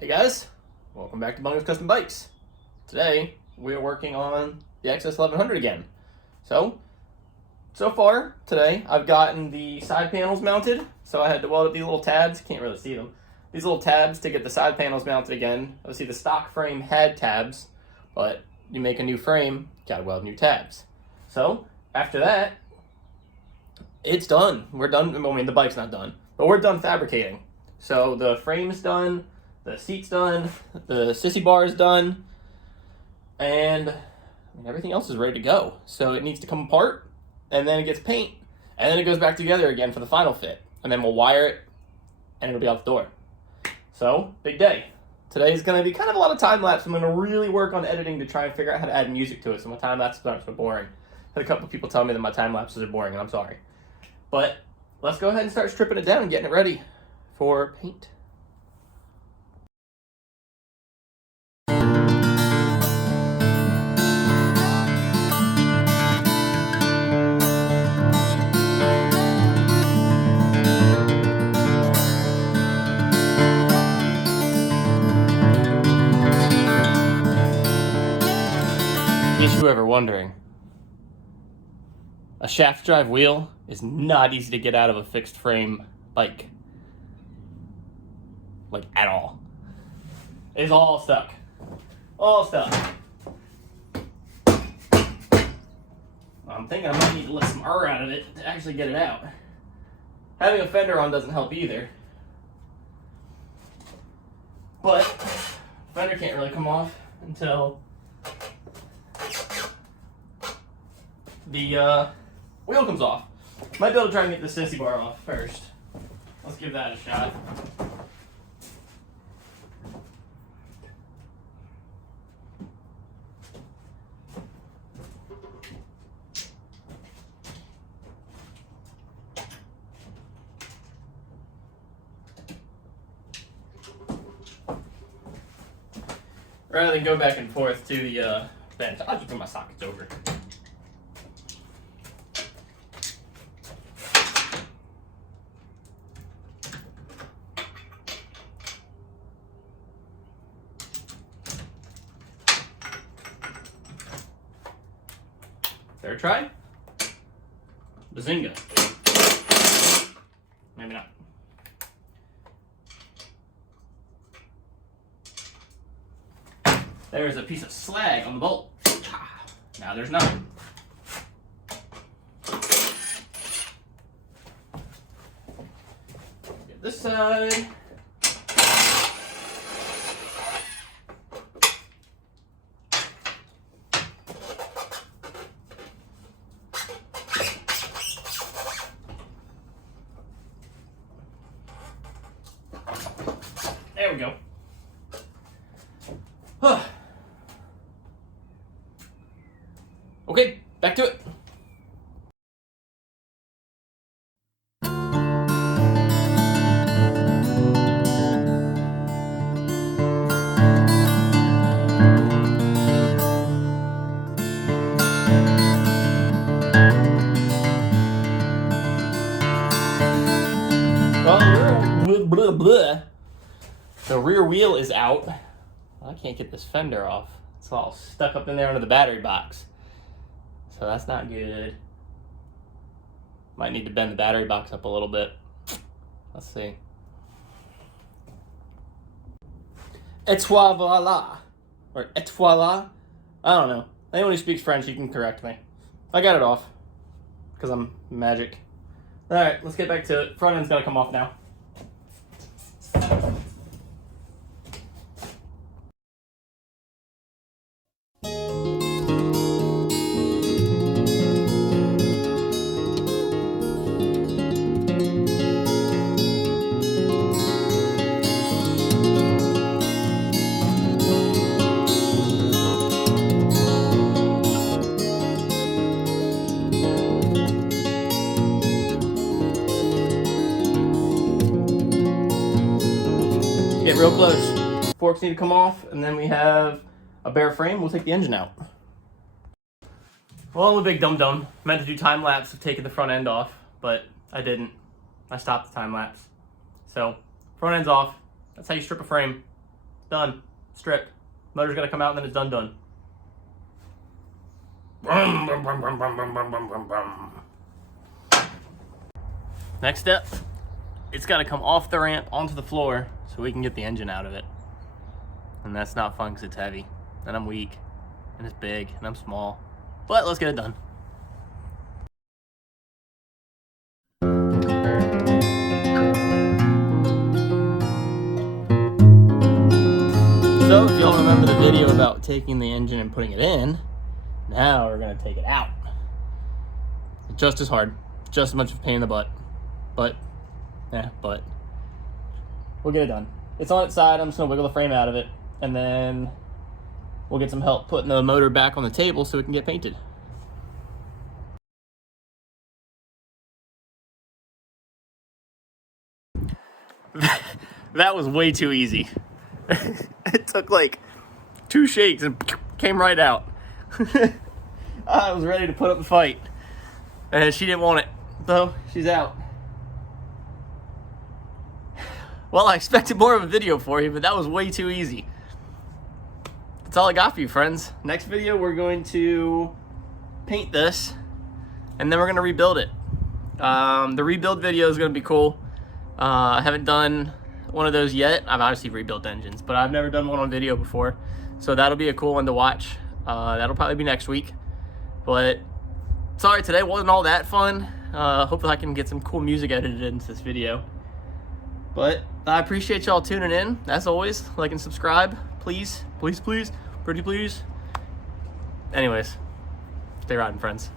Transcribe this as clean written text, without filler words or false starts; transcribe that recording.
Hey guys, welcome back to Bunga's Custom Bikes. Today we are working on the XS1100 again. So far today I've gotten the side panels mounted. So I had to weld up these little tabs, can't really see them. These little tabs to get the side panels mounted again. Obviously the stock frame had tabs, but you make a new frame, gotta weld new tabs. So after that, it's done. We're done. I mean, the bike's not done, but we're done fabricating. So the frame's done, the seat's done, the sissy bar is done, and everything else is ready to go. So it needs to come apart, and then it gets paint, and then it goes back together again for the final fit. And then we'll wire it, and it'll be out the door. So, big day. Today is going to be kind of a lot of time-lapse. I'm going to really work on editing to try and figure out how to add music to it, so my time-lapses aren't so boring. I had a couple people tell me that my time-lapses are boring, and I'm sorry. But let's go ahead and start stripping it down and getting it ready for paint. In case you were ever wondering, a shaft drive wheel is not easy to get out of a fixed frame bike. Like, at all. It's all stuck. All stuck. I'm thinking I might need to let some air out of it to actually get it out. Having a fender on doesn't help either. But fender can't really come off until the wheel comes off. Might be able to try and get the sissy bar off first. Let's give that a shot. Rather than go back and forth to the bench, I'll just put my sockets over. Fair try. Bazinga. Maybe not. There's a piece of slag on the bolt. Now there's none. Get this side. There we go. Okay, back to it. The rear wheel is out. I can't get this fender off. It's all stuck up in there under the battery box. So that's not good. Might need to bend the battery box up a little bit. Let's see. Et voilà. Or et voilà. I don't know. Anyone who speaks French, you can correct me. I got it off. Because I'm magic. Alright, let's get back to it. Front end's gotta come off now. Get real close. Forks need to come off, and then we have a bare frame. We'll take the engine out. Well, I'm a big dum-dum. Meant to do time-lapse of taking the front end off, but I didn't. I stopped the time-lapse. So, front end's off. That's how you strip a frame. Done. Stripped. Motor's gonna come out and then it's done. Next step, it's gotta come off the ramp onto the floor so we can get the engine out of it. And that's not fun because it's heavy, and I'm weak, and it's big, and I'm small. But let's get it done. So if y'all remember the video about taking the engine and putting it in, now we're gonna take it out. Just as hard, just as much of a pain in the butt. But we'll get it done. It's on its side. I'm just gonna wiggle the frame out of it, and then we'll get some help putting the motor back on the table so it can get painted. That was way too easy. It took like 2 shakes and came right out. I was ready to put up a fight, and she didn't want it, so she's out. Well, I expected more of a video for you, but that was way too easy. That's all I got for you, friends. Next video, we're going to paint this, and then we're going to rebuild it. The rebuild video is going to be cool. I haven't done one of those yet. I've obviously rebuilt engines, but I've never done one on video before. So that'll be a cool one to watch. That'll probably be next week. But sorry, today wasn't all that fun. Hopefully I can get some cool music edited into this video. But I appreciate y'all tuning in. As always, like and subscribe. Please, please, please. Pretty please. Anyways, stay riding, friends.